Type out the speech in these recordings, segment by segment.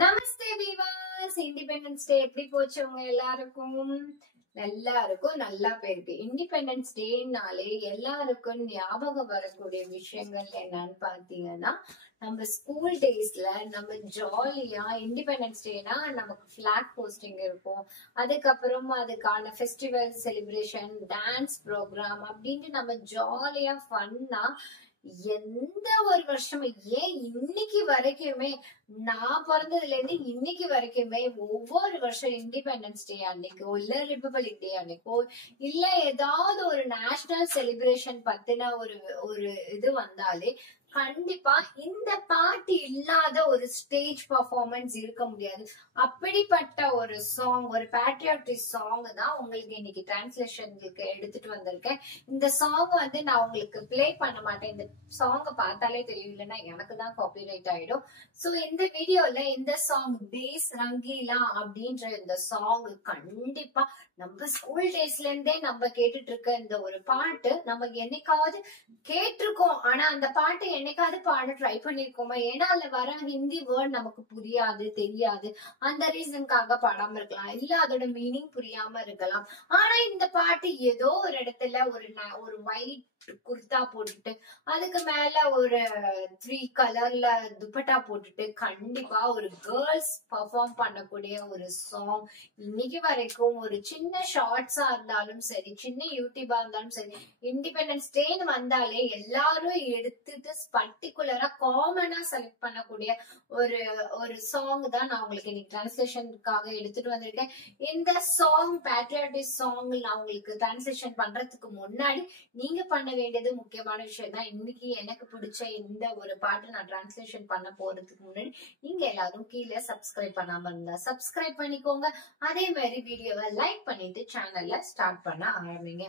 நமஸ்தே viewers. Independence day எப்படி போச்சு உங்க எல்லாருக்கும்? நல்லா போயிருக்கு. இண்டிபெண்டன்ஸ் டேனாலே எல்லாருக்கும் ஞாபகம் வரக்கூடிய விஷயங்கள் என்னன்னு பாத்தீங்கன்னா, நம்ம ஸ்கூல் டேஸ்ல நம்ம ஜாலியா இண்டிபெண்டன்ஸ் டேனா நமக்கு பிளாக் போஸ்டிங் இருக்கும். அதுக்கப்புறம் அதுக்கான ஃபெஸ்டிவல் செலிப்ரேஷன், டான்ஸ் ப்ரோக்ராம் அப்படின்னு நம்ம ஜாலியா ஃபன்னா எந்த ஒரு வருஷமும் ஏன் இன்னைக்கு வரைக்குமே, நான் பிறந்ததுல இருந்து இன்னைக்கு வரைக்குமே ஒவ்வொரு வருஷம் இண்டிபெண்டன்ஸ் டே அன்னைக்கோ இல்ல ரிபப்ளிக் டே அன்னைக்கோ இல்ல ஏதாவது ஒரு நேஷனல் செலிப்ரேஷன் பத்தின ஒரு ஒரு இது வந்தாலே கண்டிப்பா இந்த பாட்டு இல்லாத ஒரு ஸ்டேஜ் பர்ஃபார்மன்ஸ் இருக்க முடியாது. அப்படிப்பட்ட ஒரு சாங், ஒரு பேட்ரியாட்டிக் சாங் தான் உங்களுக்கு இன்னைக்கு டிரான்ஸ்லேஷனுக்கு எடுத்துட்டு வந்திருக்கேன். இந்த சாங் வந்து நான் உங்களுக்கு பிளே பண்ண மாட்டேன். இந்த சாங்க பார்த்தாலே தெரியும், இல்லைன்னா எனக்கு தான் காப்பிரைட் ஆயிடும். சோ இந்த வீடியோல இந்த சாங் தேஸ் ரங்கீலா அப்படின்ற இந்த சாங் கண்டிப்பா நம்ம ஸ்கூல் டேஸ்ல இருந்தே நம்ம கேட்டுட்டு இருக்க இந்த ஒரு பாட்டு நம்ம என்னைக்காவது கேட்டிருக்கோம். ஆனா அந்த பாட்டு என்னைக்காவது பாட ட்ரை பண்ணிருக்கோமா? ஏன்னா அதுல வர ஹிந்தி வேர்ட் நமக்கு புரியாது, தெரியாது. அந்த ரீசனுக்காக பாடாம இருக்கலாம், இல்ல அதோட மீனிங் புரியாம இருக்கலாம். ஆனா இந்த பாட்டு ஏதோ ஒரு இடத்துல ஒரு ஒயிட் குர்தா போட்டுட்டு அதுக்கு மேல ஒரு 3 கலர்ல துப்பட்டா போட்டுட்டு கண்டிப்பா ஒரு கேர்ள்ஸ் பெர்ஃபார்ம் பண்ணக்கூடிய ஒரு சாங். இன்னைக்கு வரைக்கும் ஒரு சின்ன ஷார்ட்ஸா இருந்தாலும் சரி, சின்ன யூடியூபா இருந்தாலும் சரி, இண்டிபெண்டன்ஸ் டேன்னு வந்தாலே எல்லாரும் எடுத்துட்டு பர்டிகுலரா காமனா செலக்ட் பண்ணக்கூடிய ஒரு ஒரு சாங் தான் நான் உங்களுக்கு இன்னைக்கு டிரான்ஸ்லேஷனுக்காக எடுத்துட்டு வந்திருக்கேன். இந்த சாங் பேட்ரியாட்டிக் சாங் நான் உங்களுக்கு டிரான்ஸ்லேஷன் பண்றதுக்கு முன்னாடி நீங்க பண்ண வேண்டியது முக்கியமான விஷயம் தான். இன்னைக்கு எனக்கு பிடிச்ச இந்த ஒரு பாட்டு நான் டிரான்ஸ்லேஷன் பண்ண போறதுக்கு முன்னாடி நீங்க எல்லாரும் கீழே சப்ஸ்கிரைப் பண்ணாம இருந்தா சப்ஸ்கிரைப் பண்ணிக்கோங்க. அதே மாதிரி வீடியோவை லைக் பண்ணிட்டு சேனல்ல ஸ்டார்ட் பண்ண ஆரம்பிங்க.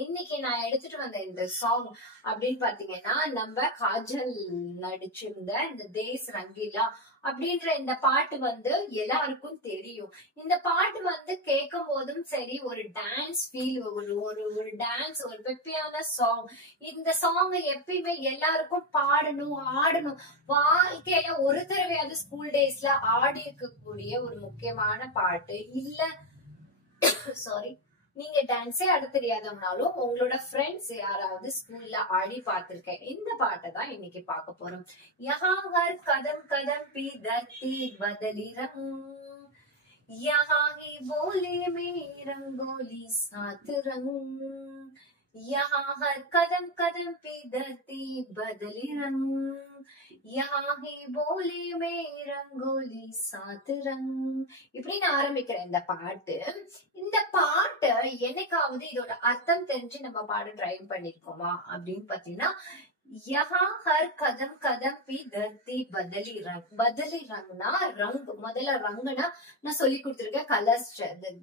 இன்னைக்கு நான் எடுத்துட்டு வந்த இந்த சாங் அப்படின்னு பாத்தீங்கன்னா, நம்ம காஜல் நடிச்சிருந்த இந்த தேஸ் ரங்கீலா அப்படின்ற இந்த பாட்டு வந்து எல்லாருக்கும் தெரியும். இந்த பாட்டு வந்து கேட்கும் போதும் சரி, ஒரு டான்ஸ் ஃபீல், ஒரு டான்ஸ், ஒரு பெப்பியான சாங். இந்த சாங் எப்பயுமே எல்லாருக்கும் பாடணும், ஆடணும். வாழ்க்கையில ஒரு தடவையாவது ஸ்கூல் டேஸ்ல ஆடி இருக்கக்கூடிய ஒரு முக்கியமான பாட்டு. இல்ல சாரி, நீங்க டான்ஸே ஆட தெரியாதவனாலும் உங்களோட ஃப்ரெண்ட்ஸ் யாராவது ஸ்கூல்ல ஆடி பார்த்திருக்கேன். இந்த பாட்டை தான் இன்னைக்கு பார்க்க போறோம். யஹா ஹர் கதம் கதம் பி தர்த்தி பதலி ரங், யஹா ஹி போலே மே ரங்கோலி சாத் ரங், யஹா ஹர் கதம் கதம் பி தர்த்தி பதலி ரங், யஹா ஹி போலே மே ரங்கோலி சாத் ரங். இப்படின்னு ஆரம்பிக்கிற இந்த பாட்டு. இந்த பாட்டு என்னைக்காவது இதோட அர்த்தம் தெரிஞ்சு நம்ம பாட ட்ரை பண்ணிருக்கோமா அப்படின்னு பாத்தீங்கன்னா, யஹா ஹர் கதம் கதம் பி தர்த்தி பதலி ரங். பதலி ரங்னா ரங். முதல்ல ரங்குனா நான் சொல்லி கொடுத்திருக்கேன் கலர்ஸ்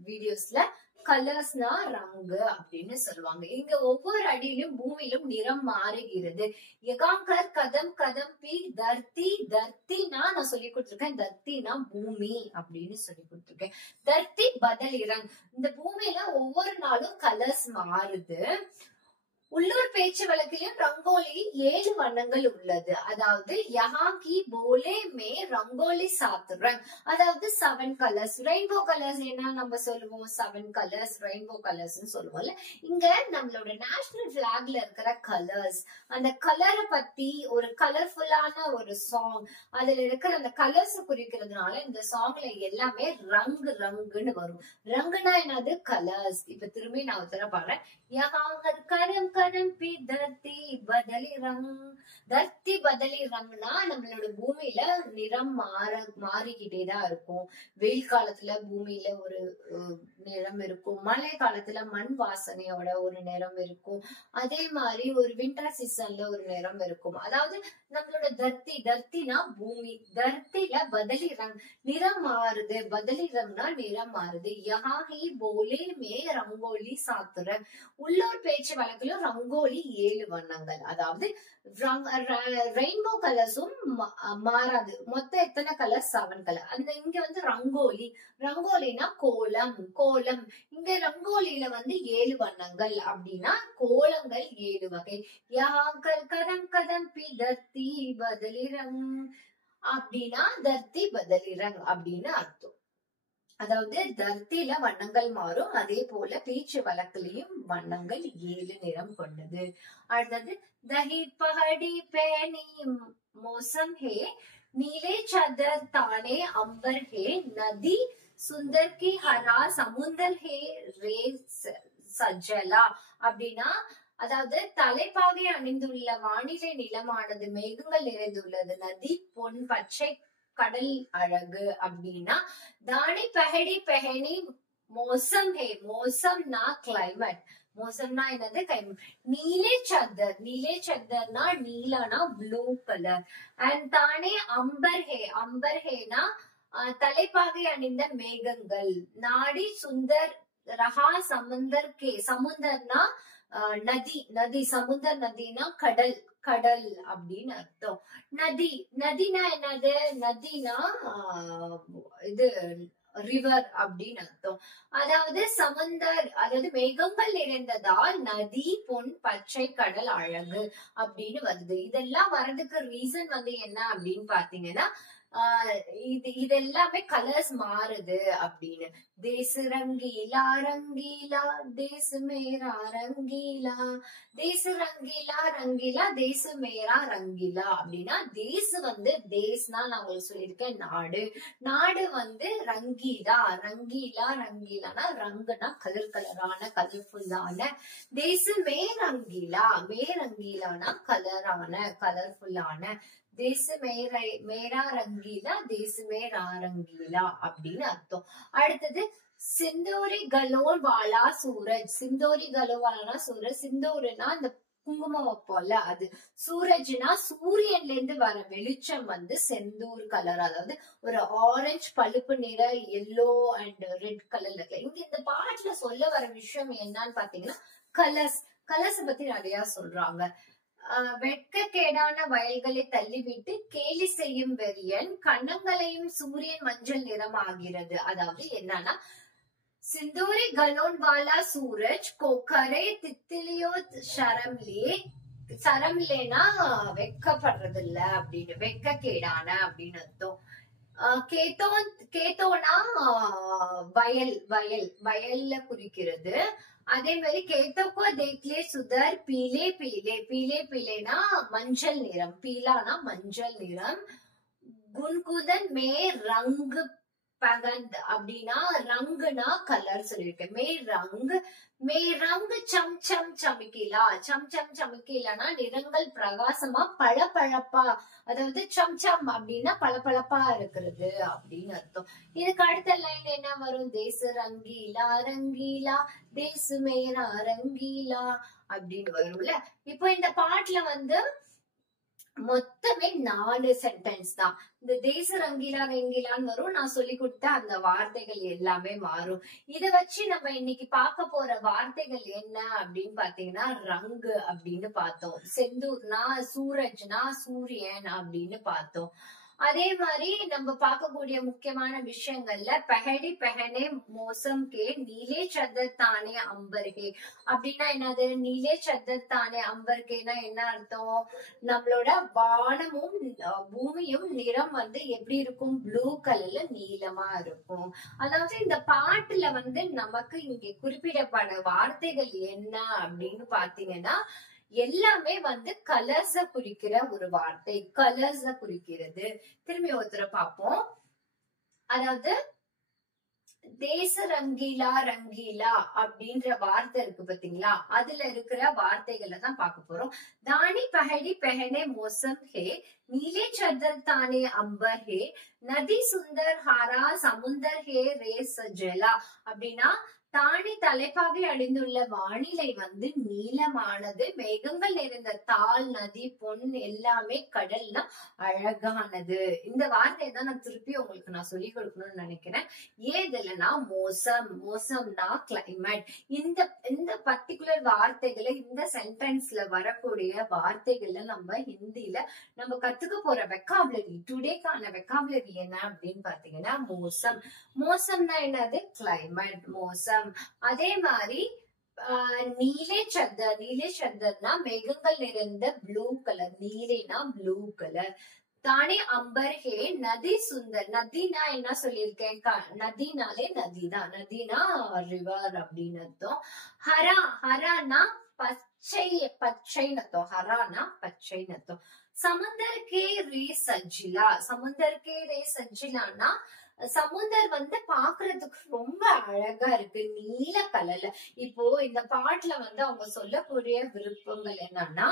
வீடியோஸ்ல. கலர்ஸ்னா ரங்கு அப்படின்னு சொல்லுவாங்க. இங்க ஒவ்வொரு அடியிலும் பூமியிலும் நிறம் மாறுகிறது. யகாங்கர் கதம் கதம் பி தர்த்தி. தர்த்தினா நான் சொல்லி கொடுத்திருக்கேன், தர்த்தினா பூமி அப்படின்னு சொல்லி கொடுத்திருக்கேன். தர்த்தி பதலி ரங். இந்த பூமியில ஒவ்வொரு நாளும் கலர்ஸ் மாறுது. உள்ளூர் பேச்சு வழக்கிலும் ரங்கோலி 7 வண்ணங்கள் உள்ளது. அதாவது யஹா கி போலே மே ரங்கோலி சாத் ரங், அதாவது 7 கலர்ஸ். ரெயின்போ கலர்ஸ் என்ன நம்ம சொல்லுவோம், 7 கலர்ஸ் ரெயின்போ கலர்ஸ் சொல்லுவோம்ல. இங்க நம்மளோட நேஷனல் பிளாக்ல இருக்கிற கலர்ஸ், அந்த கலரை பத்தி ஒரு கலர்ஃபுல்லான ஒரு சாங், அதுல இருக்கிற அந்த கலர்ஸ் குறிக்கிறதுனால இந்த சாங்ல எல்லாமே ரங்கு ரங்குன்னு வரும். ரங்குனா என்னது, கலர்ஸ். இப்ப திரும்பி நான் உத்தர பாடுறேன். யஹா ஹர் கரம் கரம் பி தர்த்தி பதலி ரங். தர்த்தி பதலி ரங்னா நம்மளோட பூமியில நிறம் மாறிக்கிட்டேதான் இருக்கும். வெயில் காலத்துல பூமியில ஒரு நிறம் இருக்கும், மழை காலத்துல மண் வாசனையோட ஒரு நிறம் இருக்கும், அதே மாதிரி ஒரு வின்டர் சீசன்ல ஒரு நிறம் இருக்கும். அதாவது நம்மளோட தர்த்தி, தர்த்தினா பூமி, தர்த்தில பதலி ரங் நிறம் மாறுது. பதலி ரங்னா நிறம் மாறுது. யஹா ஹி போலே மே ரங்கோலி சாத் ரங். உள்ளூர் பேச்சு வழக்கிலும் ரங்கோலி 7 வண்ணங்கள். அதாவது ரெயின்போ கலர்ஸும் மாறாது. மொத்தம் எத்தனை கலர், 7 கலர். அந்த இங்க வந்து ரங்கோலி, ரங்கோலினா கோலம், கோலம். இங்க ரங்கோலியில வந்து 7 வண்ணங்கள் அப்படின்னா கோலங்கள் 7 வகை. யாக்கல் கதம் கதம் பி தர்த்தி பதலி ரங். அப்படின்னா தர்த்தி பதலி ரங் அப்படின்னு அர்த்தம். அதாவது தர்த்தில வண்ணங்கள் மாறும், அதே போல பேச்சு வழக்கிலையும் வண்ணங்கள் 7 நிறம் கொண்டது. அடுத்தது தஹி பஹடி பேனி மோசம் ஹே, நீலே சதர் தானே அம்பர் ஹே, நதி சுந்தர் கி ஹரா சமுந்தர் ஹே ரே சஜலா. அப்படின்னா அதாவது தலைப்பாகை அணிந்துள்ள வானிலை நிலமானது மேகங்கள் நிறைந்துள்ளது, நதி பொன் பச்சை கடல் அழகு. அப்படின்னா தானி பஹடி பெஹனி மோசம் ஹே, மோசம்னா கிளைமேட், மோசம்னா என்னது கிளைமேட். நீலே சத்தர், நீலே சத்தர்னா நீலானா ப்ளூ கலர். அண்ட் தானே அம்பர் ஹே, அம்பர் ஹேனா தலைப்பாகை அணிந்த மேகங்கள். நாடி சுந்தர் ரஹா சமுந்தர் கே, சமுந்தர்னா நதி, நதி சமுந்தர் நதினா கடல், கடல் அப்படின்னு அர்த்தம். நதி, நதினா என்னது, நதினா இது ரிவர் அப்படின்னு அர்த்தம். அதாவது சமுந்தர், அதாவது மேகங்கள் நிறைந்ததால் நதி பொன் பச்சை கடல் அழகு அப்படின்னு வருது. இதெல்லாம் வர்றதுக்கு ரீசன் என்ன அப்படின்னு பாத்தீங்கன்னா இது எல்லாமே கலர்ஸ் மாறுது அப்படின்னு. தேச ரங்கீலா ரங்கீலா தேச மேரா ரங்கீலா, தேச ரங்கீலா ரங்கீலா தேச மேரா ரங்கீலா. அப்படின்னா தேச தேஸ்னா நான் உங்களுக்கு சொல்லியிருக்கேன் நாடு, நாடு ரங்கீலா, ரங்கீலா ரங்கீலானா ரங்குனா கலர் கலரான கலர்ஃபுல்லான. தேச மே ரங்கீலா, மே ரங்கீலானா கலரான கலர்ஃபுல்லான. தேச மேரா ரங்கீலா தேச மேரா ரங்கீலா அப்படின்னு அர்த்தம். அடுத்தது சிந்தூரி கலோர் வாலா சூரஜ், சிந்தூரி கலோவாலா சூரஜ், சிந்தூர்னா அந்த குங்குமம் வைப்போம்ல அது, சூரஜ்னா சூரியன்ல இருந்து வர வெளிச்சம் செந்தூர் கலர், அதாவது ஒரு ஆரஞ்சு பழுப்பு நிற எல்லோ அண்ட் ரெட் கலர்ல இருக்கு. இங்க இந்த பாட்டுல சொல்ல வர விஷயம் என்னன்னு பாத்தீங்கன்னா கலர்ஸ், கலர்ஸ் பத்தி நிறைய சொல்றாங்க. வெட்கக்கேடான வயல்களை தள்ளிவிட்டு கேலி செய்யும் வெறியன் கண்ணங்களையும் சூரியன் மஞ்சள் நிறம் ஆகிறது. அதாவது என்னன்னா சிந்தூரி கலோன் வாலா சூரஜ் கோக்கரே தித்திலியோ ஷரம்லே, சரம்லேனா வெக்கப்படுறது இல்ல அப்படின்னு, வெட்கக்கேடான அப்படின்னு அர்த்தம். கேத்தோ, கேத்தோனா வயல், வயல் வயல்ல குறிக்கிறது. அதே மாதிரி கேத்தோக்கோ தேக்லே சுதர் பீலே பீலே, பீலே பீலேனா மஞ்சள் நிறம், பீலானா மஞ்சள் நிறம். குன்குதன் மே ரங்கு பகந்த், அப்படின்னா ரங்குனா கலர் சொல்லியிருக்கேன். மே ரங்கு, மே ரங்கு சம் சம் சமிக்கிலா, சம் சம் சமிக்கிலானா நிறங்கள் பிரகாசமா பளபளப்பா, அதாவது சம் சம் அப்படின்னா பளபளப்பா இருக்கிறது அப்படின்னு அர்த்தம். இதுக்கு அடுத்த லைன் என்ன வரும், தேச ரங்கீலா ரங்கீலா தேச மேரா ரங்கீலா அப்படின்னு வரும்ல. இப்போ இந்த பாட்டுல மொத்தமே 4 சென்டென்ஸ் தான். இந்த தேச ரங்கீலா ரங்கீலான்னு வரும், நான் சொல்லி கொடுத்த அந்த வார்த்தைகள் எல்லாமே மாறும். இத வச்சு நம்ம இன்னைக்கு பார்க்க போற வார்த்தைகள் என்ன அப்படின்னு பாத்தீங்கன்னா ரங்கு அப்படின்னு பார்த்தோம், செந்தூர்னா சூரஜ்னா சூரியன் அப்படின்னு பார்த்தோம். அதே மாதிரி நம்ம பார்க்கக்கூடிய முக்கியமான விஷயங்கள்ல பெஹடி பெஹனே மோசம் கே நீலே சத்தர் தானே அம்பர் கே அப்படின்னா என்னது, நீலே சத்தர் தானே அம்பர் கேனா என்ன அர்த்தம், நம்மளோட வானமும் பூமியும் நிறம் எப்படி இருக்கும், ப்ளூ கலர்ல நீளமா இருக்கும். அதாவது இந்த பாட்டுல நமக்கு இங்க குறிப்பிடப்பட வார்த்தைகள் என்ன அப்படின்னு பாத்தீங்கன்னா எல்லாமே கலர்ஸ குறிக்கிற ஒரு வார்த்தை, கலர்ஸ குறிக்கிறது. திரும்பி ஒருத்தர பார்ப்போம். அதாவது தேச ரங்கீலா ரங்கீலா அப்படின்ற வார்த்தை இருக்கு பாத்தீங்களா, அதுல இருக்கிற வார்த்தைகளை தான் பார்க்க போறோம். தானி பஹடி பெஹனே மோசம் ஹே, நீலே சதர் தானே அம்பர் ஹே, நதி சுந்தர் ஹாரா சமுந்தர் ஹே ரே சஜலா. அப்படின்னா தானி தலைப்பாகை அணிந்துள்ள வானிலை நீளமானது, மேகங்கள் நிறைந்த தாள், நதி, பொன் எல்லாமே கடல்னா அழகானது. இந்த வார்த்தையை தான் நான் திருப்பி உங்களுக்கு நான் சொல்லி கொடுக்கணும்னு நினைக்கிறேன். ஏதுலனா மோசம், மோசம்னா கிளைமேட். இந்த பர்டிகுலர் வார்த்தைகளை இந்த சென்டென்ஸ்ல வரக்கூடிய வார்த்தைகள்ல நம்ம ஹிந்தில நம்ம கத்துக்க போற வெக்காபுலரி, டுடேக்கான வெக்காபுலரி என்ன அப்படின்னு பாத்தீங்கன்னா மோசம். மோசம்னா என்னது, கிளைமேட், மோசம். அதே மாதிரி நீலே சத்தர், நீலே சத்தர்னா மேகங்கள் நிறைந்த ப்ளூ கலர், நீலேனா ப்ளூ கலர். தானே அம்பர் ஹே நதி சுந்தர். நதினா என்ன சொல்லியிருக்கேன், நதினாலே நதிதான், நதினா ரிவர் அப்படின்னு அர்த்தம். ஹரா, ஹரானா பச்சை, பச்சைன்னு அர்த்தம். ஹரானா பச்சைன்னு அர்த்தம். சமுந்தர் கே ரே சஜிலா, சமுந்தர் கே ரே சஜிலானா சமுந்தர் வந்து பாக்குறதுக்கு ரொம்ப அழகா இருக்கு, நீல கலர்ல. இப்போ இந்த பாட்டுல வந்து அவங்க சொல்லக்கூடிய விருப்பங்கள் என்னன்னா,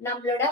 நம்மளோட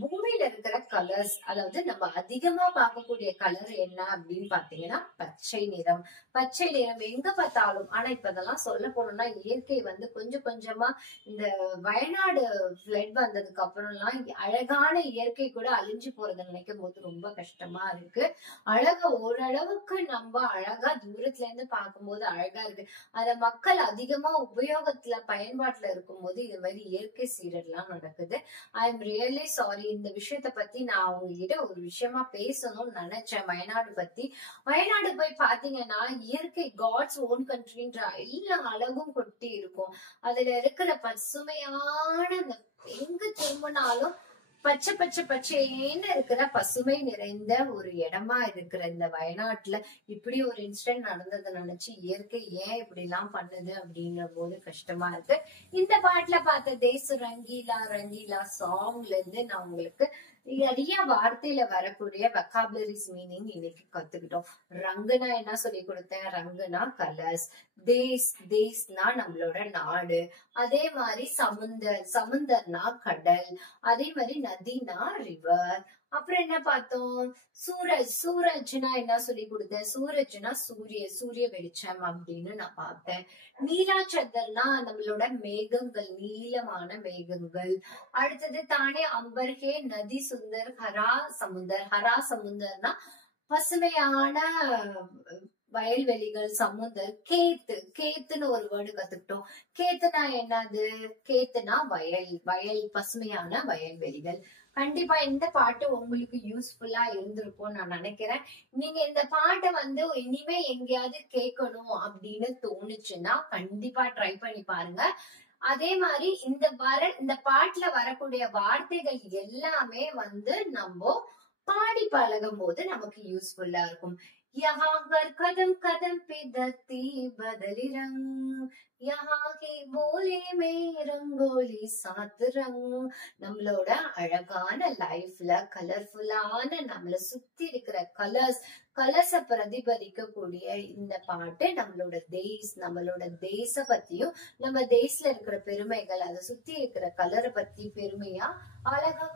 பூமியில இருக்கிற கலர்ஸ், அதாவது நம்ம அதிகமா பார்க்கக்கூடிய கலர் என்ன அப்படின்னு பாத்தீங்கன்னா பச்சை நிறம். பச்சை நிறம் எங்க பார்த்தாலும். ஆனா இப்ப இதெல்லாம் சொல்ல போனோம்னா இயற்கை வந்து கொஞ்சம் கொஞ்சமா இந்த வயநாடு பிளட் வந்ததுக்கு அப்புறம் எல்லாம் அழகான இயற்கை கூட அழிஞ்சு போறதை நினைக்கும் போது ரொம்ப கஷ்டமா இருக்கு. அழகா ஓரளவுக்கு நம்ம அழகா தூரத்துல இருந்து பார்க்கும்போது அழகா இருக்கு. அத மக்கள் அதிகமா உபயோகத்துல பயன்பாட்டுல இருக்கும் போது இது மாதிரி இயற்கை சீரல்லாம் நடக்குது. I am really sorry. இந்த விஷயத்த பத்தி நான் உங்ககிட்ட ஒரு விஷயமா பேசணும்னு நினைச்சேன், வயநாடு பத்தி. வயநாடு போய் பாத்தீங்கன்னா இயற்கை காட்ஸ் ஓன் கண்ட்ரின்ற எல்லா அழகும் கொட்டி இருக்கும். அதுல இருக்கிற பசுமையான எங்க திரும்பினாலும் பச்சை பச்சை பச்சைன்னு இருக்கிற பசுமை நிறைந்த ஒரு இடமா இருக்கிற இந்த வயநாட்டுல இப்படி ஒரு இன்சிடென்ட் நடந்ததை நினைச்சு இயற்கை ஏன் இப்படி எல்லாம் பண்ணுது அப்படிங்கிற போது கஷ்டமா இருக்கு. இந்த பாட்டுல பார்த்த தேச ரங்கீலா ரங்கீலா சாங்ல இருந்து நான் உங்களுக்கு நிறைய வார்த்தையில வரக்கூடிய வெக்காபுலரிஸ் மீனிங் இன்னைக்கு கத்துக்கிட்டோம். ரங்குனா என்ன சொல்லி கொடுத்தேன், ரங்குனா கலர்ஸ். தேஸ், தேஸ்னா நம்மளோட நாடு. அதே மாதிரி சமுந்தர், சமுந்தர்னா கடல். அதே மாதிரி நதினா ரிவர். அப்புறம் என்ன பார்த்தோம், சூரஜ், சூரஜ்னா என்ன சொல்லி கொடுத்தேன், சூரஜ்னா சூரிய, சூரிய வெளிச்சம் அப்படின்னு நான் பார்த்தேன். நீலாச்சந்தர்னா நம்மளோட மேகங்கள், நீளமான மேகங்கள். அடுத்தது தானே அம்பர்ஹே நதி சுந்தர் ஹரா சமுந்தர். ஹரா சமுந்தர்னா பசுமையான வயல்வெளிகள், சமுந்தர். கேத்து, கேத்துன்னு ஒரு வேர்டு கத்துக்கிட்டோம். கேத்துனா என்னது, கேத்துனா வயல், வயல், பசுமையான வயல்வெளிகள். கண்டிப்பா இந்த பாட்டு உங்களுக்கு யூஸ்ஃபுல்லா இருந்திருக்கும் நான் நினைக்கிறேன். நீங்க இந்த பாட்டை வந்து இனிமே எங்கேயாவது கேட்கணும் அப்படின்னு தோணுச்சுன்னா கண்டிப்பா ட்ரை பண்ணி பாருங்க. அதே மாதிரி இந்த பாட்டுல வரக்கூடிய வார்த்தைகள் எல்லாமே வந்து நம்ம பாடி பழகும் போது நமக்கு யூஸ்ஃபுல்லா இருக்கும். यहाँ हर कदम कदम पे धरती बदली रंग, यहाँ के बोले में रंगोली सात रंग. நம்மளோட அழகான லைஃப்ல கலர்ஃபுல்லான நம்மள சுத்தி இருக்கிற கலர்ஸ பிரதிபலிக்கக்கூடிய இந்த பாட்டு நம்மளோட நம்மளோட தேச பத்தியும், நம்ம தேசத்துல இருக்கிற பெருமைகள், அதை சுத்தி இருக்கிற கலரை பத்தி பெருமையா அழகா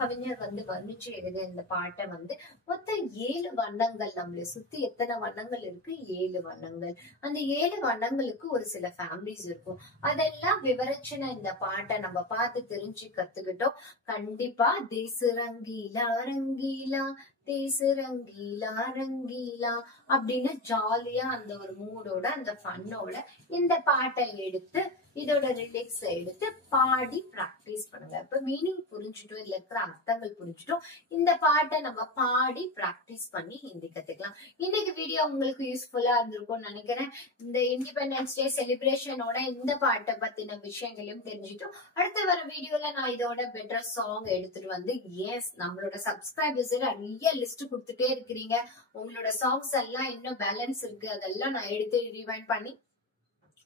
கவிஞர் வந்து வர்ணிச்சு எழுதிய இந்த பாட்டை வந்து மொத்தம் 7 வண்ணங்கள். நம்மளை சுத்தி எத்தனை வண்ணங்கள் இருக்கு, 7 வண்ணங்கள். அந்த 7 வண்ணங்களுக்கு ஒரு சில ஃபேமிலிஸ் இருக்கும். அதெல்லாம் விவரிச்சுன இந்த பாட்டை நம்ம பார்த்து தெரிஞ்சு கத்துக்கிட்டோம். கண்டிப்பா தேச ரங்கீலா ரங்கீலா, தேச ரங்கீலா ரங்கீலா அப்படின்னு ஜாலியா அந்த ஒரு மூடோட அந்த ஃபன்னோட இந்த பாட்டை எடுத்து இதோட ரிலிக்ஸ் எடுத்து பாடி பிராக்டிஸ் பண்ணுங்க. இப்ப மீனிங் புரிஞ்சுட்டோம், இதுல இருக்கிற அர்த்தங்கள் புரிஞ்சுட்டோம். இந்த பாட்டை நம்ம பாடி பிராக்டிஸ் பண்ணி ஹிந்தி கத்துக்கலாம். இன்னைக்கு வீடியோ உங்களுக்கு யூஸ்ஃபுல்லா இருந்திருக்கும்னு நினைக்கிறேன். இந்த இண்டிபெண்டன்ஸ் டே செலிப்ரேஷனோட இந்த பாட்டை பத்தின விஷயங்களையும் தெரிஞ்சுட்டோம். அடுத்த வர வீடியோல நான் இதோட பெட்டர் சாங் எடுத்துட்டு வந்து நம்மளோட சப்ஸ்கிரைபர்ஸ் நிறைய லிஸ்ட் கொடுத்துட்டே இருக்கிறீங்க. உங்களோட சாங்ஸ் எல்லாம் இன்னும் பேலன்ஸ் இருக்கு, அதெல்லாம் நான் எடுத்து ரிவைண்ட் பண்ணி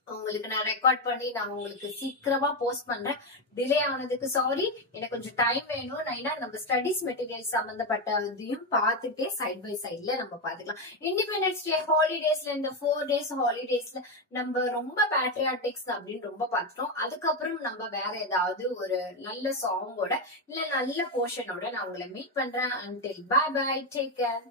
உங்களுக்கு நான் ரெக்கார்ட் பண்ணி நான் உங்களுக்கு சீக்கிரமா போஸ்ட் பண்றேன். டிலே ஆனதுக்கு சாரி, எனக்கு கொஞ்சம் டைம் வேணும். நான் நம்ம ஸ்டடிஸ் மெட்டீரியல் சம்பந்தப்பட்டதையும் பார்த்துட்டே சைட் பை சைட்ல நம்ம பாத்துக்கலாம். இண்டிபெண்டன்ஸ் டே ஹாலிடேஸ்ல இந்த 4 days ஹாலிடேஸ்ல நம்ம ரொம்ப பேட்ரியாட்டிக்ஸ் அப்படின்னு ரொம்ப பார்த்துட்டோம். அதுக்கப்புறம் நம்ம வேற ஏதாவது ஒரு நல்ல சாங்கோட இல்ல நல்ல போர்ஷனோட நான் உங்களை மீட் பண்றேன். until bye bye, take care.